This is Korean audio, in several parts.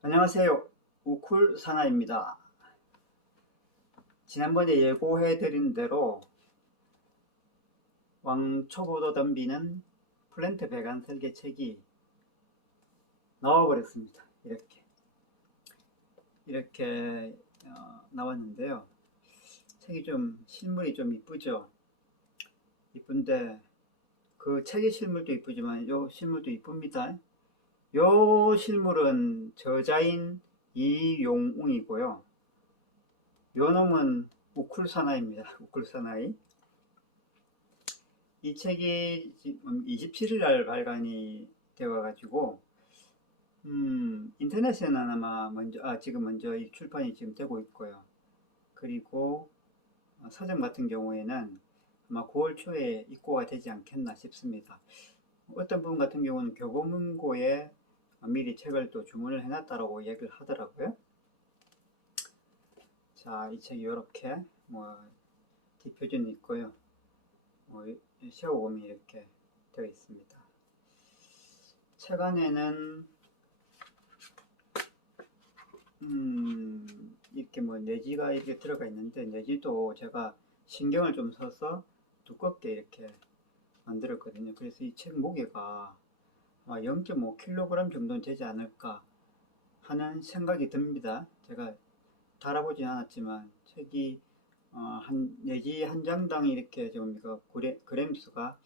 안녕하세요. 우쿨사나입니다. 지난번에 예고해드린 대로 왕초보도 덤비는 플랜트 배관 설계 책이 나와버렸습니다. 이렇게 나왔는데요. 책이 좀 실물이 좀 이쁘죠. 이쁜데 그 책의 실물도 이쁘지만 요 실물도 이쁩니다. 요 실물은 저자인 이용웅이고요. 요 놈은 우쿨사나입니다. 우쿨사나이. 이 책이 지금 27일 날 발간이 되어가지고, 인터넷에는 아마 지금 먼저 이 출판이 지금 되고 있고요. 그리고 서점 같은 경우에는 아마 9월 초에 입고가 되지 않겠나 싶습니다. 어떤 분 같은 경우는 교보문고에 미리 책을 또 주문을 해놨다라고 얘기를 하더라고요. 자, 이 책이 이렇게 뒷표지는 있고요. 샤오홈이 이렇게 되어 있습니다. 책 안에는 이렇게 내지가 이렇게 들어가 있는데, 내지도 제가 신경을 좀 써서 두껍게 이렇게 만들었거든요. 그래서 이 책 무게가 0.5kg 정도는 되지 않을까 하는 생각이 듭니다. 제가 달아보진 않았지만 책이 내지 한 장당 이렇게 지금 그램 수가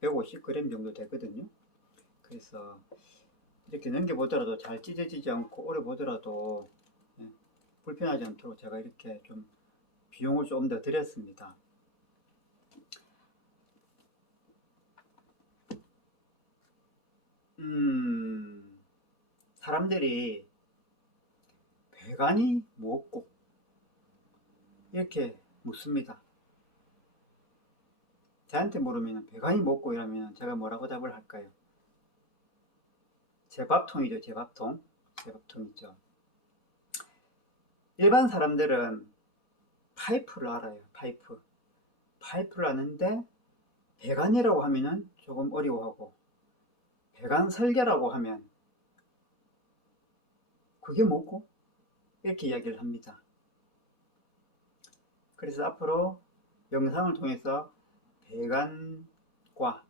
150g 정도 되거든요. 그래서 이렇게 넘겨보더라도 잘 찢어지지 않고 오래 보더라도 불편하지 않도록 제가 이렇게 좀 비용을 좀 더 들였습니다. 사람들이 배관이 뭐고 이렇게 묻습니다. 저한테 물으면 배관이 뭐고 이러면 제가 뭐라고 답을 할까요? 제 밥통이죠. 제 밥통. 제 밥통이죠. 일반 사람들은 파이프를 알아요. 파이프를 아는데 배관이라고 하면은 조금 어려워하고, 배관 설계라고 하면 그게 뭐고? 이렇게 이야기를 합니다. 그래서 앞으로 영상을 통해서 배관과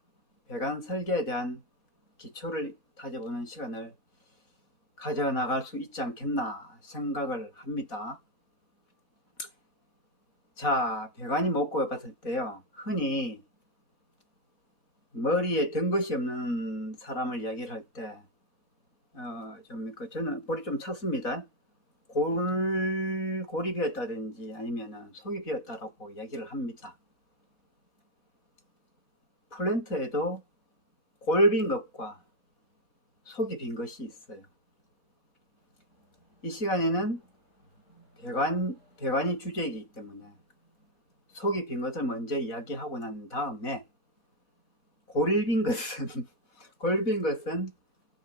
배관 설계에 대한 기초를 다져보는 시간을 가져나갈 수 있지 않겠나 생각을 합니다. 자, 배관이 뭐고 봤을 때요, 흔히 머리에 든 것이 없는 사람을 이야기를 할 때, 저는 볼이 좀 찼습니다. 골이 비었다든지 아니면 속이 비었다라고 이야기를 합니다. 플랜트에도 골 빈 것과 속이 빈 것이 있어요. 이 시간에는 배관이 주제이기 때문에 속이 빈 것을 먼저 이야기하고 난 다음에 골 빈 것은 골 빈 것은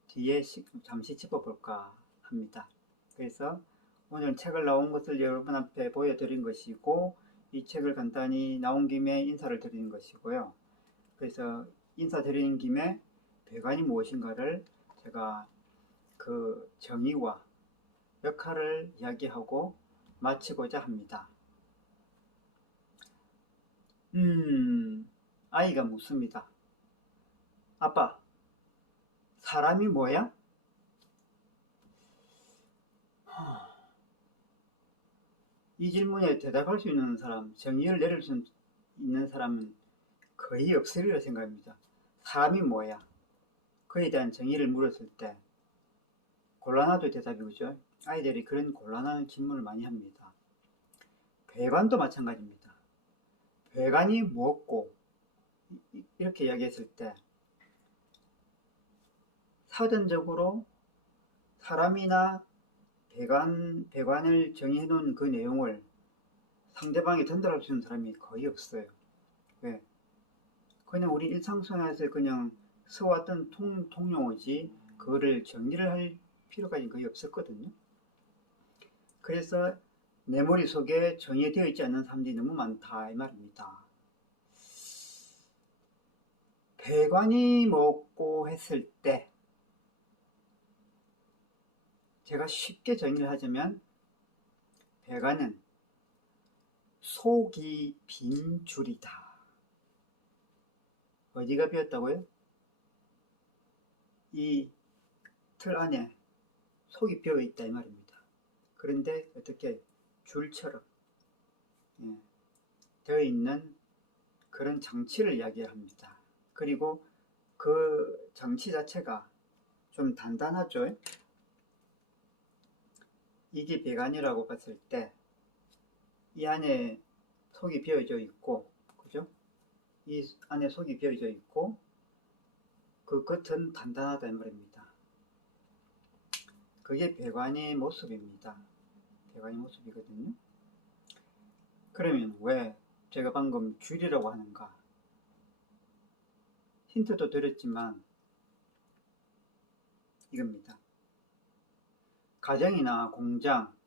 뒤에 잠시 짚어볼까 합니다. 그래서 오늘 책을 나온 것을 여러분 앞에 보여드린 것이고, 이 책을 간단히 나온 김에 인사를 드리는 것이고요. 그래서 인사드리는 김에 배관이 무엇인가를 제가 그 정의와 역할을 이야기하고 마치고자 합니다. 아이가 묻습니다. 아빠, 사람이 뭐야? 이 질문에 대답할 수 있는 사람, 정의를 내릴 수 있는 사람은 거의 없으리라 생각합니다. 사람이 뭐야? 그에 대한 정의를 물었을 때 곤란하도 대답이죠. 아이들이 그런 곤란한 질문을 많이 합니다. 배관도 마찬가지입니다. 배관이 무엇고 이렇게 이야기했을 때 사전적으로 사람이나 배관을 정의해 놓은 그 내용을 상대방이 전달할 수 있는 사람이 거의 없어요. 왜? 그냥 우리 일상생활에서 그냥 써왔던 통용어지 그거를 정리를 할 필요가 거의 없었거든요. 그래서 내 머릿속에 정의되어 있지 않는 사람들이 너무 많다 이 말입니다. 배관이 뭐고 했을 때 제가 쉽게 정의를 하자면 배관은 속이 빈 줄이다. 어디가 비었다고요? 이 틀 안에 속이 비어 있다 이 말입니다. 그런데 어떻게 줄처럼 되어 있는 그런 장치를 이야기합니다. 그리고 그 장치 자체가 좀 단단하죠. 이게 배관이라고 봤을 때 이 안에 속이 비어져 있고, 그죠? 이 안에 속이 비어져 있고 그 겉은 단단하다 이 말입니다. 그게 배관의 모습입니다. 배관의 모습이거든요. 그러면 왜 제가 방금 줄이라고 하는가? 힌트도 드렸지만 이겁니다. 가정이나 공장,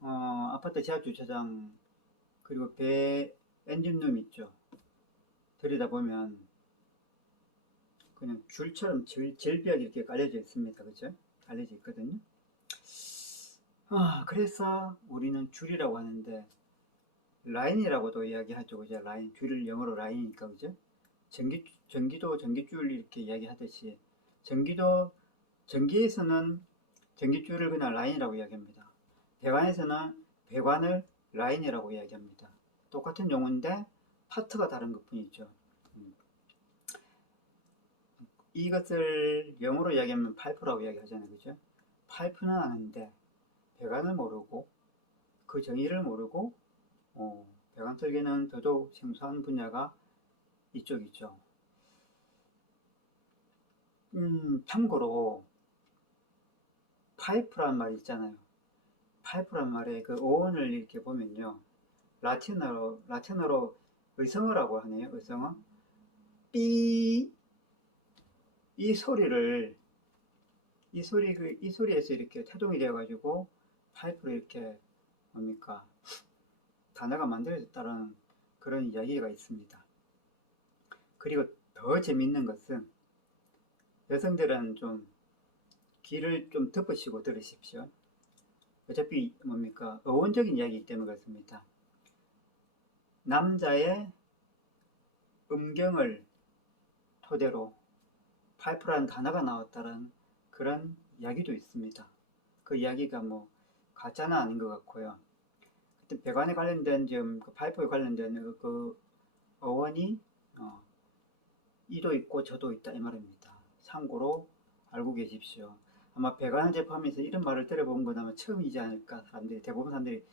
아파트 지하주차장, 그리고 배 엔진룸 있죠. 들여다보면 그냥 줄처럼 절벽이 이렇게 깔려져 있습니다. 그죠? 깔려져 있거든요. 그래서 우리는 줄이라고 하는데 라인이라고도 이야기하죠. 그죠? 라인, 줄을 영어로 라인이니까, 그죠? 전기도 전기줄 이렇게 이야기하듯이 전기에서는 전기줄을 그냥 라인이라고 이야기합니다. 배관에서는 배관을 라인이라고 이야기합니다. 똑같은 용어인데 파트가 다른 것 뿐이죠. 이것을 영어로 이야기하면 파이프라고 이야기하잖아요. 그죠? 파이프는 아는데 배관을 모르고 그 정의를 모르고 배관 설계는 더더욱 생소한 분야가 이쪽이죠. 참고로 파이프란 말 있잖아요. 파이프란 말에 그 어원을 이렇게 보면요. 라틴어로 의성어라고 하네요. 의성어. 삐, 이 소리에서 이렇게 태동이 되어가지고 파이프로 이렇게 뭡니까? 단어가 만들어졌다는 그런 이야기가 있습니다. 그리고 더 재밌는 것은 여성들은 좀 귀를 좀 덮으시고 들으십시오. 어차피 뭡니까? 어원적인 이야기이기 때문에 그렇습니다. 남자의 음경을 토대로 파이프라는 단어가 나왔다는 그런 이야기도 있습니다. 그 이야기가 뭐 가짜는 아닌 것 같고요. 그때 배관에 관련된 그 파이프에 관련된 그 어원이 이도 있고 저도 있다 이 말입니다. 참고로 알고 계십시오. 아마 배관을 접하면서 이런 말을 들어본 건 아마 처음이지 않을까, 대부분 사람들이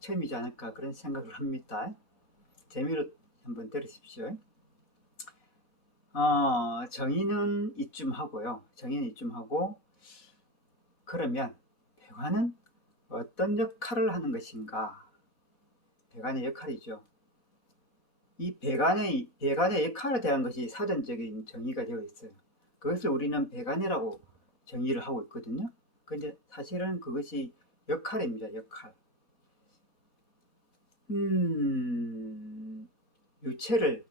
처음이지 않을까 그런 생각을 합니다. 재미로 한번 들으십시오. 정의는 이쯤 하고요. 정의는 이쯤 하고, 그러면 배관은 어떤 역할을 하는 것인가? 배관의 역할이죠. 이 배관의 역할에 대한 것이 사전적인 정의가 되어 있어요. 그것을 우리는 배관이라고 정의를 하고 있거든요. 근데 사실은 그것이 역할입니다. 역할. 유체를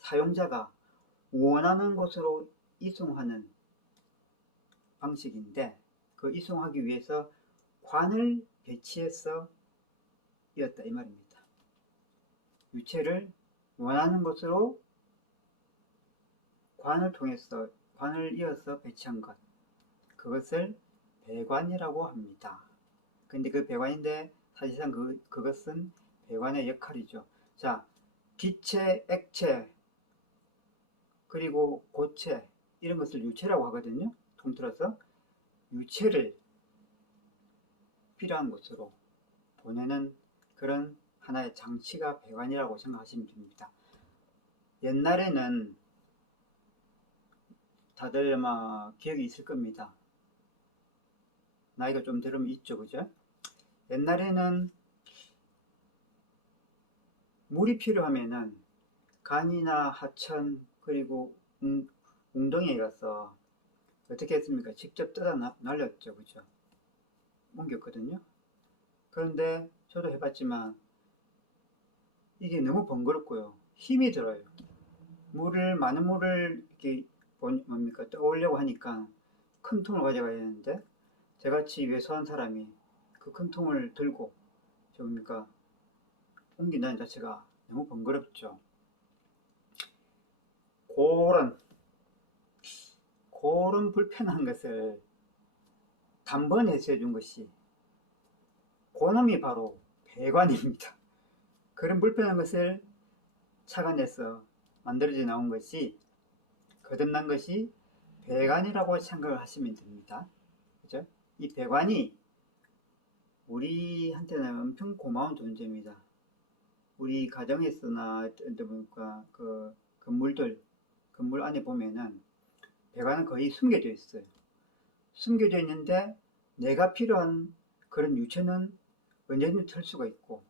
사용자가 원하는 곳으로 이송하는 방식인데, 그 이송하기 위해서 관을 배치해서 이었다 이 말입니다. 유체를 원하는 곳으로 관을 이어서 배치한 것, 그것을 배관이라고 합니다. 근데 그 배관인데 사실상 그것은 배관의 역할이죠. 자, 기체, 액체, 그리고 고체 이런 것을 유체라고 하거든요. 통틀어서 유체를 필요한 곳으로 보내는 그런 하나의 장치가 배관이라고 생각하시면 됩니다. 옛날에는 다들 아마 기억이 있을 겁니다. 나이가 좀 들으면 있죠, 그죠? 옛날에는 물이 필요하면은 간이나 하천 그리고 웅덩이에 가서 어떻게 했습니까? 직접 뜯어 날렸죠, 그죠? 옮겼거든요. 그런데 저도 해봤지만 이게 너무 번거롭고요. 힘이 들어요. 많은 물을 이렇게 떠오려고 하니까 큰 통을 가져가야 되는데, 저같이 왜소한 사람이 그 큰 통을 들고 옮긴다는 자체가 너무 번거롭죠. 그런 불편한 것을 단번에 해소해 준 것이 그놈이 바로 배관입니다. 그런 불편한 것을 착안해서 만들어져 나온 것이, 거듭난 것이 배관이라고 생각을 하시면 됩니다. 그죠? 이 배관이 우리한테는 엄청 고마운 존재입니다. 우리 가정에서나 그 건물 안에 보면은 배관은 거의 숨겨져 있어요. 숨겨져 있는데 내가 필요한 그런 유체는 언제든지 털 수가 있고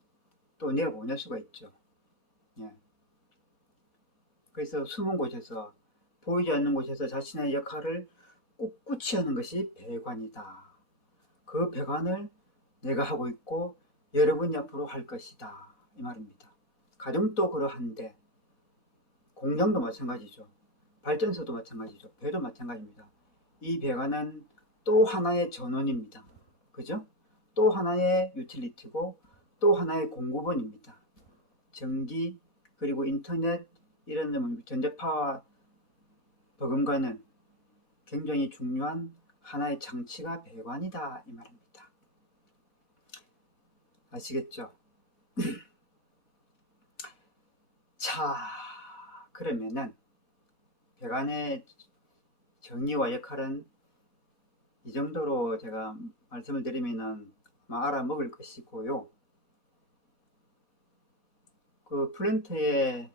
또 내가 보낼 수가 있죠. 예. 그래서 숨은 곳에서, 보이지 않는 곳에서 자신의 역할을 꿋꿋이 하는 것이 배관이다. 그 배관을 내가 하고 있고 여러분이 앞으로 할 것이다, 이 말입니다. 가정도 그러한데 공장도 마찬가지죠. 발전소도 마찬가지죠. 배도 마찬가지입니다. 이 배관은 또 하나의 전원입니다. 그죠? 또 하나의 유틸리티고 또 하나의 공급원입니다. 전기 그리고 인터넷 이런 전자파와 버금가는 굉장히 중요한 하나의 장치가 배관이다, 이 말입니다. 아시겠죠? 자, 그러면은 배관의 정의와 역할은 이 정도로 제가 말씀을 드리면은 아마 알아먹을 것이고요. 그 플랜트에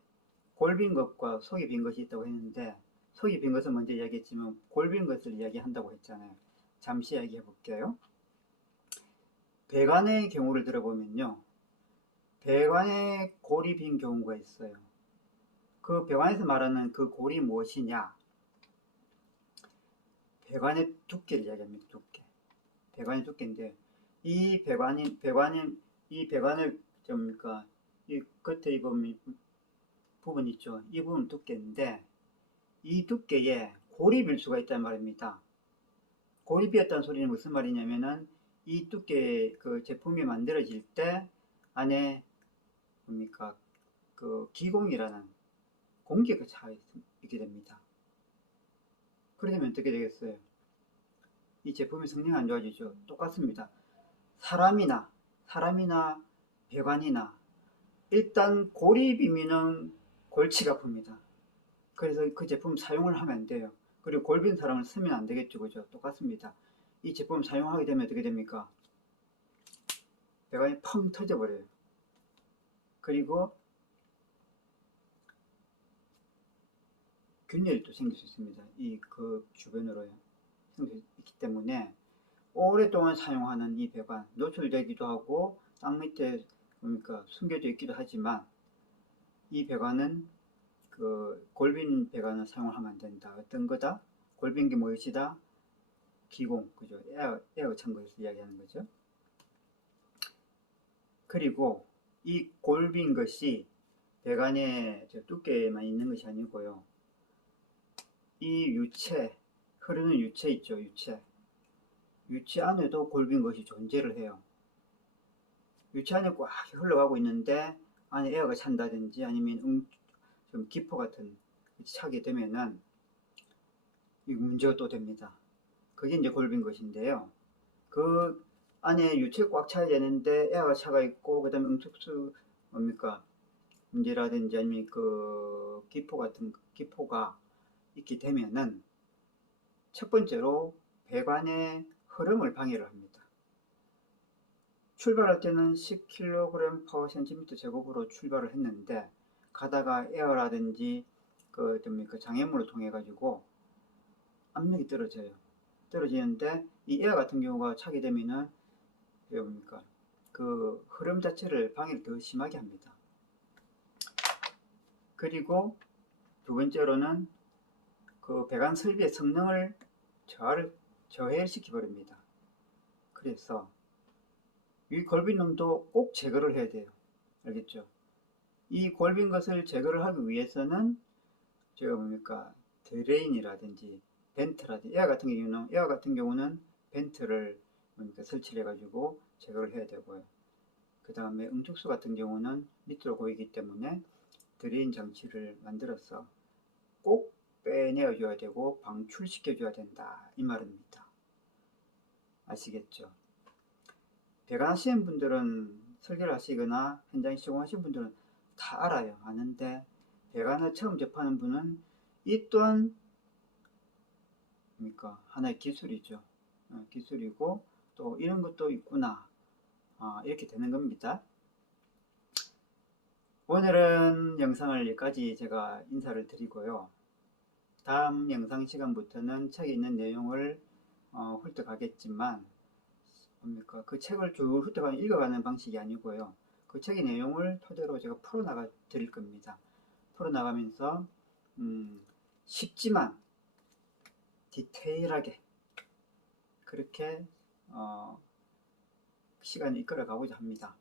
골 빈 것과 속이 빈 것이 있다고 했는데, 속이 빈 것을 먼저 이야기했지만 골 빈 것을 이야기한다고 했잖아요. 잠시 이야기해 볼게요. 배관의 경우를 들어보면요, 배관에 골이 빈 경우가 있어요. 그 배관에서 말하는 그 골이 무엇이냐? 배관의 두께를 이야기합니다. 두께. 배관의 두께인데, 이 배관을 이 겉에 이 부분 있죠. 이 부분 두께인데, 이 두께에 골이 빌 수가 있단 말입니다. 골이 비었다는 소리는 무슨 말이냐면은, 이 두께 그 제품이 만들어질 때 안에 그 기공이라는 공기가 차 있게 됩니다. 그러면 어떻게 되겠어요? 이 제품의 성능이 안 좋아지죠. 똑같습니다. 사람이나 배관이나 일단 골이 비면은 골치가 아픕니다. 그래서 그 제품 사용을 하면 안 돼요. 그리고 골빈 사람을 쓰면 안 되겠죠. 그죠? 똑같습니다. 이 제품 사용하게 되면 어떻게 됩니까? 배관이 펑 터져버려요. 그리고 균열이 또 생길 수 있습니다. 그 주변으로 생길 수 있기 때문에 오랫동안 사용하는 이 배관, 노출되기도 하고 땅 밑에 숨겨져 있기도 하지만, 이 배관은 그 골빈 배관을 사용하면 안 된다. 어떤 거다? 골빈 게 무엇이다? 기공, 그죠? 에어 창고에서 이야기하는 거죠. 그리고 이 골빈 것이 배관의 두께에만 있는 것이 아니고요. 이 유체, 흐르는 유체 있죠. 유체 안에도 골빈 것이 존재를 해요. 유체 안에 꽉 흘러가고 있는데 안에 에어가 찬다든지 아니면 좀 기포 같은 차게 되면은 이 문제가 또 됩니다. 그게 이제 골빈 것인데요. 그 안에 유체가 꽉 차야 되는데 에어가 차가 있고, 그 다음에 응축수 문제라든지 아니면 그 기포 같은 기포가 있게 되면은 첫 번째로 배관의 흐름을 방해를 합니다. 출발할 때는 10kg/cm 제곱으로 출발을 했는데, 가다가 에어라든지 장애물을 통해 가지고 압력이 떨어지는데, 이 에어 같은 경우가 차게 되면은 그 흐름 자체를 방해를 더 심하게 합니다. 그리고 두 번째로는 그 배관 설비의 성능을 저해시켜 버립니다. 그래서 이 골빈 놈도 꼭 제거를 해야 돼요. 알겠죠? 이 골빈 것을 제거를 하기 위해서는 드레인이라든지 벤트라든지 에어 같은 경우는 벤트를 이렇게 설치를 해가지고 제거를 해야 되고요. 그 다음에 응축수 같은 경우는 밑으로 고이기 때문에 드레인 장치를 만들어서 꼭 빼내어 줘야 되고 방출시켜 줘야 된다, 이 말입니다. 아시겠죠? 배관하시는 분들은, 설계를 하시거나 현장에 시공하시는 분들은 다 알아요. 아는데 배관을 처음 접하는 분은 이 또한 뭡니까? 하나의 기술이죠. 기술이고 또 이런 것도 있구나, 이렇게 되는 겁니다. 오늘은 영상을 여기까지 제가 인사를 드리고요. 다음 영상 시간부터는 책에 있는 내용을 훑어가겠지만, 뭡니까? 그 책을 쭉 읽어가는 방식이 아니고요. 그 책의 내용을 토대로 제가 풀어나가 드릴 겁니다. 풀어나가면서 쉽지만 디테일하게 그렇게 시간을 이끌어 가고자 합니다.